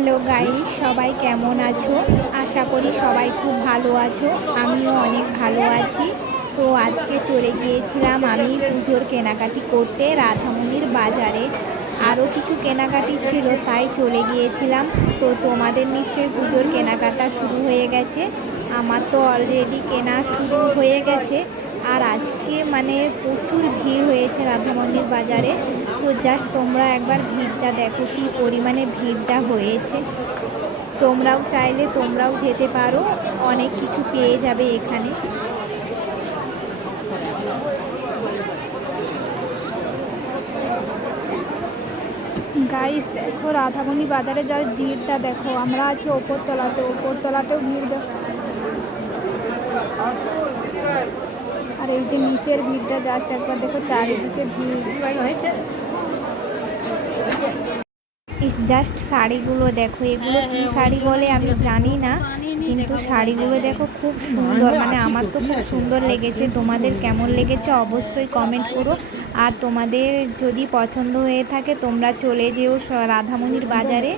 Hello guys, সবাই কেমন আছো? আশা করি সবাই খুব ভালো আছো। আমিও অনেক ভালো আছি। তো আজকে চলে গিয়েছিলাম আমি পুজোর কেনাকাটি করতে রাধামণির বাজারে। আরও কিছু কেনাকাটি ছিল, তাই চলে গিয়েছিলাম। তো তোমাদের নিশ্চয়ই পুজোর কেনাকাটা শুরু হয়ে গেছে। আমার তো অলরেডি কেনা শুরু হয়ে গেছে। আর আজকে মানে প্রচুর ভিড় হয়েছে রাধামণির বাজারে। তো জাস্ট তোমরা একবার ভিড়টা দেখো, কি পরিমাণে ভিড়টা হয়েছে। তোমরাও চাইলে তোমরাও যেতে পারো, অনেক কিছু পেয়ে যাবে এখানে। গাইস দেখো রাধামণি বাজারে যার ভিড়টা দেখো। আমরা আছি ওপরতলাতেও ভিড় দেখো। আর এই যে নিচের ভিড়টা জাস্ট একবার দেখো, চারিদিকে ভিড় হয়েছে। জাস্ট শাড়িগুলো দেখো, এগুলো কি শাড়ি বলে আমি জানি না, কিন্তু শাড়িগুলো দেখো খুব সুন্দর। মানে আমার তো খুব সুন্দর লেগেছে। তোমাদের কেমন লেগেছে অবশ্যই কমেন্ট করো। আর তোমাদের যদি পছন্দ হয়ে থাকে তোমরা চলে যেও রাধামণির বাজারে।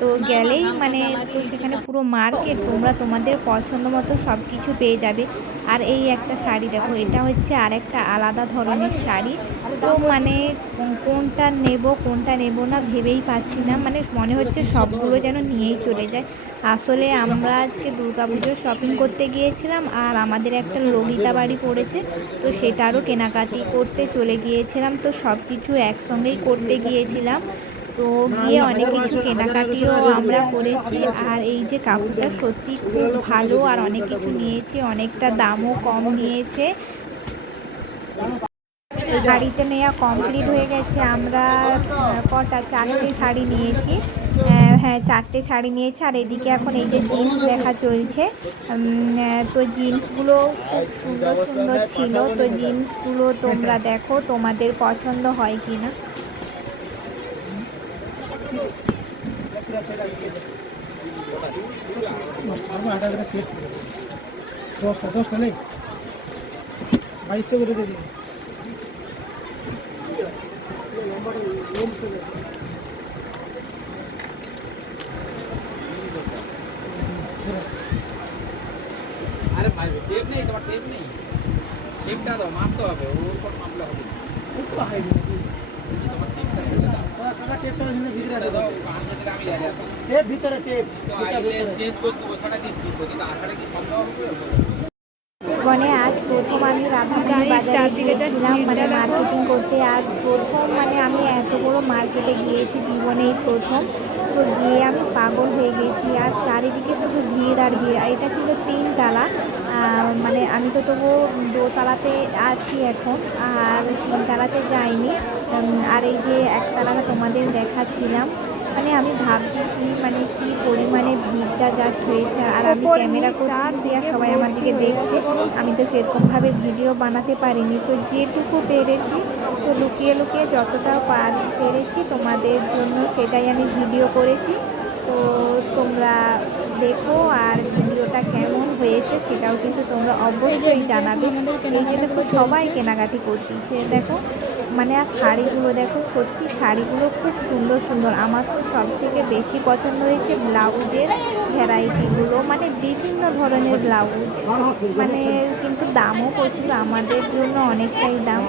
তো গেলেই মানে তো সেখানে পুরো মার্কেট, তোমরা তোমাদের পছন্দ মতো সব কিছু পেয়ে যাবে। আর এই একটা শাড়ি দেখো, এটা হচ্ছে আর একটা আলাদা ধরনের শাড়ি। তো মানে কোনটা নেব না ভেবেই পাচ্ছি না। মানে মনে হচ্ছে সবগুলো যেন নিয়েই চলে যায়। আসলে আমরা আজকে দুর্গাপুজোর শপিং করতে গিয়েছিলাম, আর আমাদের একটা ললিতা বাড়ি পড়েছে, তো সেটারও কেনাকাটি করতে চলে গিয়েছিলাম। তো সব কিছু একসঙ্গেই করতে গিয়েছিলাম। তো গিয়ে অনেক কিছু কেনাকাটিও আমরা করেছি। আর এই যে কাপড়টা সত্যি খুব ভালো, আর অনেক কিছু নিয়েছি, অনেকটা দামও কম নিয়েছে। শাড়িতে নেওয়া কমপ্লিট হয়ে গেছে। আমরা কটা 4টে শাড়ি নিয়েছি। হ্যাঁ 4টে শাড়ি নিয়েছি। আর এদিকে এখন এই যে জিন্স দেখা চলছে। তো জিন্সগুলো খুব সুন্দর সুন্দর ছিল। তো জিন্সগুলো তোমরা দেখো তোমাদের পছন্দ হয় কি না। দশটা নেই, 2200 করে দিয়ে দিন। আরে ভাই টেপ নেই, তোমার টেপ নেই, টেপটা দাও, মাপতে হবে, ওর উপর মাপলে হবে না। তো হয় না তোমার টেপটা খুলে দাও। কাকা টেপটা এখানে ভিতরে দাও, কান থেকে আমি যাই। টেপ ভিতরে, টেপ তো আইলে চেঞ্জ করতে ওছাটা দিচ্ছি, কিন্তু আঠাটা কি সম্ভব হবে? মানে আজ প্রথম আমি রাধামণি বাজারে গিয়েছিলাম মানে মার্কেটিং করতে। আজ প্রথম মানে আমি এত বড় মার্কেটে গিয়েছি জীবনেই প্রথম। তো গিয়ে আমি পাগল হয়ে গেছি। আর চারিদিকে শুধু ভিড় আর ভিড়। এটা ছিল 3তলা। মানে আমি তো তবুও দোতলাতে আছি এখন, আর 3তলাতে যাইনি। আর এই যে একতলাটা তোমাদের দেখাচ্ছিলাম। মানে আমি ভাবছি মানে কি পরিমাণে ভিড়টা জাস্ট হয়েছে। আর আমি ক্যামেরা করছি আর সবাই আমার দিকে দেখছে। আমি তো সেরকমভাবে ভিডিও বানাতে পারিনি। তো যেটুকু পেরেছি, তো লুকিয়ে লুকিয়ে যতটা পেরেছি তোমাদের জন্য সেটাই আমি ভিডিও করেছি। তো তোমরা দেখো, আর ভিডিওটা কেমন হয়েছে সেটাও কিন্তু তোমরা অবশ্যই জানাবে। এই যে দেখো সবাই কেনাকাটি করছি, সে দেখো মানে। আর শাড়িগুলো দেখো, সত্যি শাড়িগুলো খুব সুন্দর সুন্দর। আমার তো সব থেকে বেশি পছন্দ হয়েছে ব্লাউজের ভ্যারাইটিগুলো, মানে বিভিন্ন ধরনের ব্লাউজ। মানে কিন্তু দামও প্রচুর, আমাদের জন্য অনেকটাই দাম।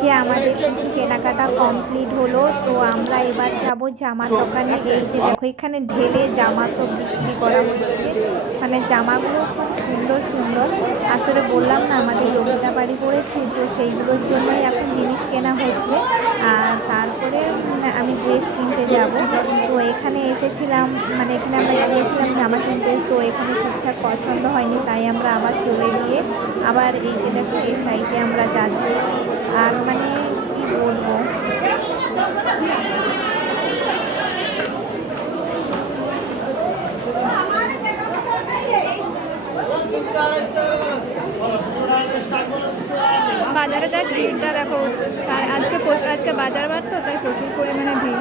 যে আমাদের কিছু কেনাকাটা কমপ্লিট হলো। তো আমরা এবার যাব জামার দোকানে। এই যে দেখো এখানে ঢেলে জামা সব বিক্রি করা হচ্ছে। মানে জামাগুলো খুব সুন্দর সুন্দর। আসলে বললাম না আমাদের ললিতা বাড়ি পড়েছে, তো সেইগুলোর জন্যই এখন জিনিস কেনা হচ্ছে। আর তারপরে আমি ড্রেস কিনতে যাব। তো এখানে এসেছিলাম, মানে এখানে আমরা গিয়েছিলাম জামা কিনতে। তো এখানে ঠিকঠাক পছন্দ হয়নি, তাই আমরা আবার চলে গিয়ে আবার এই যে দেখো এই সাইডে আমরা যাচ্ছি। আর মানে কি বলবো, বাজারে যা ভিড়টা দেখো, আজকে বাজার বার তো তাই প্রচুর পরিমাণে ভিড়।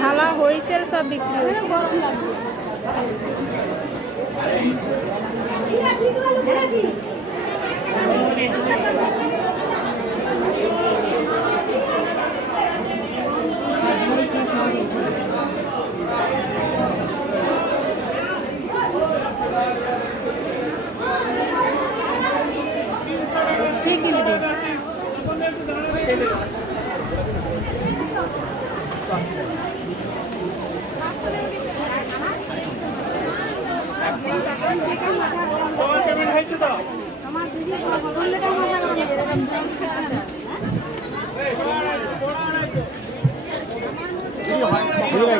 ঢালা হয়েছে সব বিক্রি হচ্ছে। গরম লাগবে। কি কিনবি?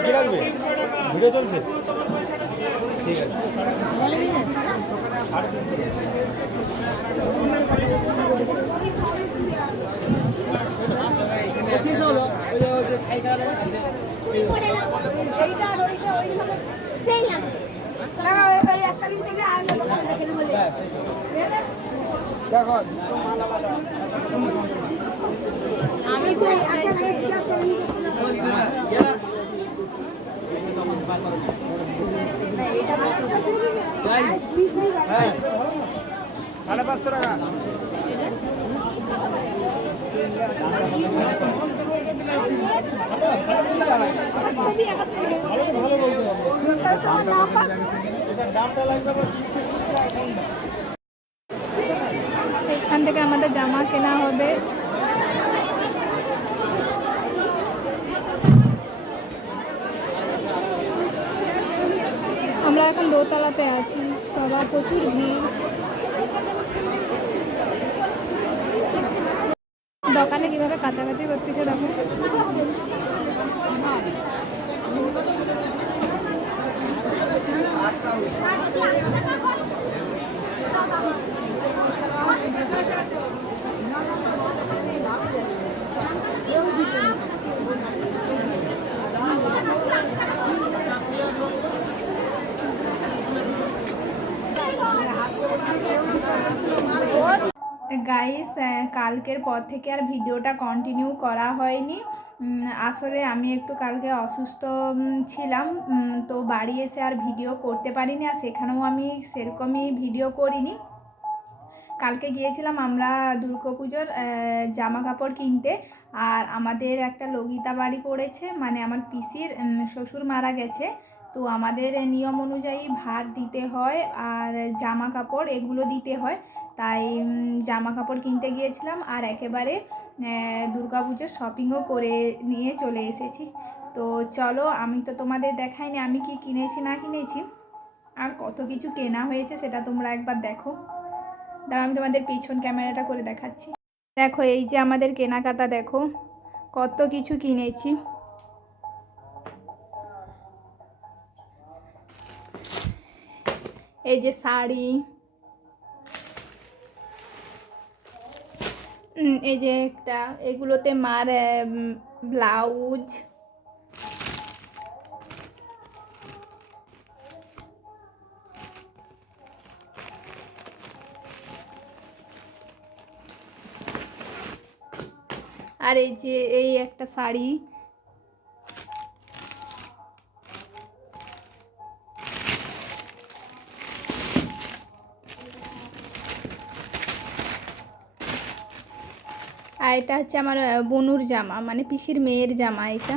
কি লাগবে? ভিডিও চলছে, ঠিক আছে। আমি হ্যাঁ, 550 টাকা। এখান থেকে আমাদের জামা কেনা হবে। আমরা এখন দোতলাতে আছি, সবার প্রচুর ভিড়। দোকানে কিভাবে কাছাকাছি করতেছে দেখো। গাইস, কালকের পর থেকে আর ভিডিওটা কন্টিনিউ করা হয়নি। আসলে আমি একটু কালকে অসুস্থ ছিলাম, তো বাড়ি এসে আর ভিডিও করতে পারিনি, আর সেখানেও আমি সেরকমই ভিডিও করিনি। কালকে গিয়েছিলাম আমরা দুর্গাপুজোর জামা কাপড় কিনতে, আর আমাদের একটা লঘিতা বাড়ি পড়েছে, মানে আমার পিসির শ্বশুর মারা গেছে, তো আমাদের নিয়ম অনুযায়ী ভার দিতে হয় আর জামা কাপড় এগুলো দিতে হয়। তাই জামা কাপড় কিনতে গিয়েছিলাম, আর একেবারে দুর্গাপুজোর শপিংও করে নিয়ে চলে এসেছি। তো চলো, আমি তো তোমাদের দেখাইনি আমি কি কিনেছি না কিনেছি, আর কত কিছু কেনা হয়েছে সেটা তোমরা একবার দেখো। দাঁড়াও, আমি তোমাদের পিছন ক্যামেরাটা করে দেখাচ্ছি। দেখো, এই যে আমাদের কেনাকাটা দেখো, কত কিছু কিনেছি। এই যে শাড়ি, এই যে একটা, এগুলোতে মার ব্লাউজ, আর এই যে এই একটা শাড়ি, আর এটা হচ্ছে আমার বনুর জামা, মানে পিসির মেয়ের জামা। এটা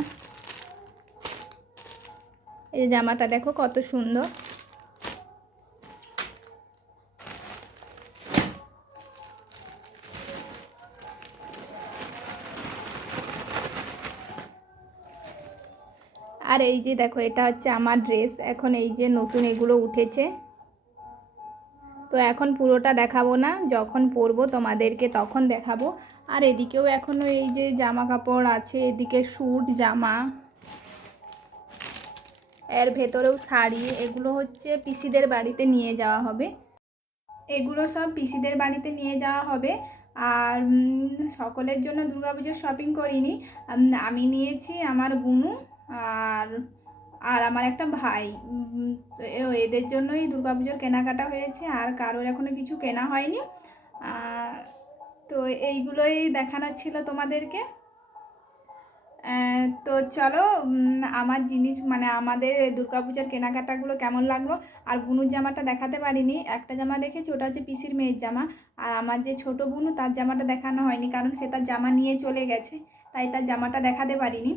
এই জামাটা দেখো কত সুন্দর। আর এই যে দেখো, এটা হচ্ছে আমার ড্রেস, এখন এই যে নতুন এগুলো উঠেছে, তো এখন পুরোটা দেখাবো না, যখন পরবো তোমাদেরকে তখন দেখাবো। আর এদিকেও এখনও এই যে জামা কাপড় আছে, এদিকে স্যুট জামা, এর ভেতরেও শাড়ি, এগুলো হচ্ছে পিসিদের বাড়িতে নিয়ে যাওয়া হবে। এগুলো সব পিসিদের বাড়িতে নিয়ে যাওয়া হবে। আর সকলের জন্য দুর্গাপুজোর শপিং করিনি, আমি নিয়েছি আমার বুনু আর আর আমার একটা ভাই, এদের জন্যই দুর্গাপুজোর কেনাকাটা হয়েছে, আর কারোর এখনো কিছু কেনা হয়নি। তো এইগুলোই দেখানোর ছিল তোমাদেরকে। তো চলো, আমার জিনিস মানে আমাদের দুর্গাপূজার কেনাকাটাগুলো কেমন লাগলো। আর বুনুর জামাটা দেখাতে পারিনি, একটা জামা দেখেছি, ওটা হচ্ছে পিসির মেয়ের জামা। আর আমার যে ছোট বুনু, তার জামাটা দেখানো হয়নি, কারণ সে তার জামা নিয়ে চলে গেছে, তাই তার জামাটা দেখাতে পারিনি।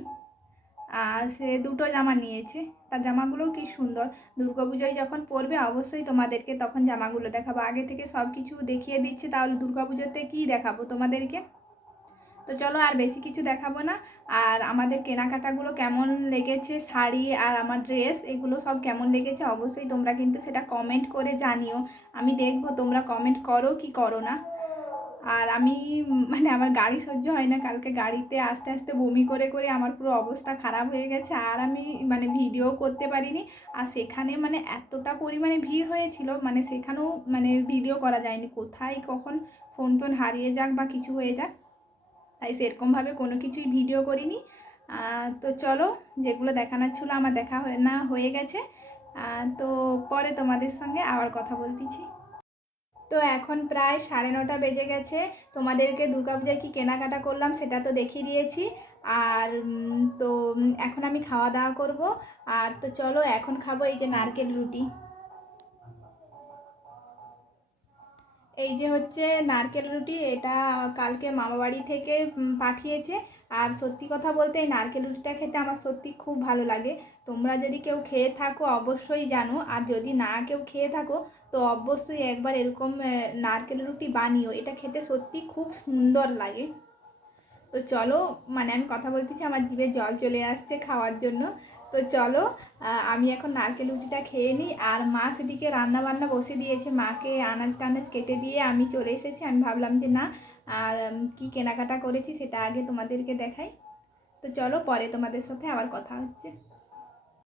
আর সে দুটো জামা নিয়েছে, তার জামাগুলোও কি সুন্দর। দুর্গাপুজোয় যখন পরবে অবশ্যই তোমাদেরকে তখন জামাগুলো দেখাবো। আগে থেকে সব কিছু দেখিয়ে দিচ্ছি, তাহলে দুর্গাপুজোতে কী দেখাবো তোমাদেরকে। তো চলো, আর বেশি কিছু দেখাবো না। আর আমাদের কেনাকাটাগুলো কেমন লেগেছে, শাড়ি আর আমার ড্রেস, এগুলো সব কেমন লেগেছে অবশ্যই তোমরা কিন্তু সেটা কমেন্ট করে জানিও। আমি দেখবো তোমরা কমেন্ট করো কি করো না। আর আমি মানে আমার গাড়ি সহ্য হয় না, কালকে গাড়িতে আস্তে আস্তে বমি করে করে আমার পুরো অবস্থা খারাপ হয়ে গেছে, আর আমি মানে ভিডিও করতে পারিনি। আর সেখানে মানে এতটা পরিমাণে ভিড় হয়েছিল, মানে সেখানেও মানে ভিডিও করা যায়নি, কোথায় কখন ফোন টোন হারিয়ে যাক বা কিছু হয়ে যাক, তাই সেরকমভাবে কোনো কিছুই ভিডিও করিনি। তো চলো, যেগুলো দেখানোর ছিল আমার দেখা হয়ে গেছে। তো পরে তোমাদের সঙ্গে আবার কথা বলতেছি। তো এখন প্রায় 9:30 বেজে গেছে। তোমাদেরকে দুর্গাপূজায় কি কেনাকাটা করলাম সেটা তো দেখিয়ে দিয়েছি। আর তো এখন আমি খাওয়া দাওয়া করব। আর তো চলো, এখন খাবো এই যে নারকেল রুটি। এই যে হচ্ছে নারকেল রুটি, এটা কালকে মামাবাড়ি থেকে পাঠিয়েছে। আর সত্যি কথা বলতে এই নারকেল রুটিটা খেতে আমার সত্যি খুব ভালো লাগে। তোমরা যদি কেউ খেয়ে থাকো অবশ্যই জানো, আর যদি না কেউ খেয়ে থাকো তো অবশ্যই একবার এরকম নারকেল রুটি বানিও, এটা খেতে সত্যি খুব সুন্দর লাগে। তো চলো, মানে আমি কথা বলতেছি আমার জিভে জল চলে আসছে খাওয়ার জন্য। তো চলো, আমি এখন নারকেল রুটিটা খেয়ে নিই। আর মা সেদিকে রান্না বান্না বসে দিয়েছে, মাকে আনাজ টানাজ কেটে দিয়ে আমি চলে এসেছি। আমি ভাবলাম যে না, কি কেনাকাটা করেছি সেটা আগে তোমাদেরকে দেখাই। তো চলো, পরে তোমাদের সাথে আবার কথা হচ্ছে।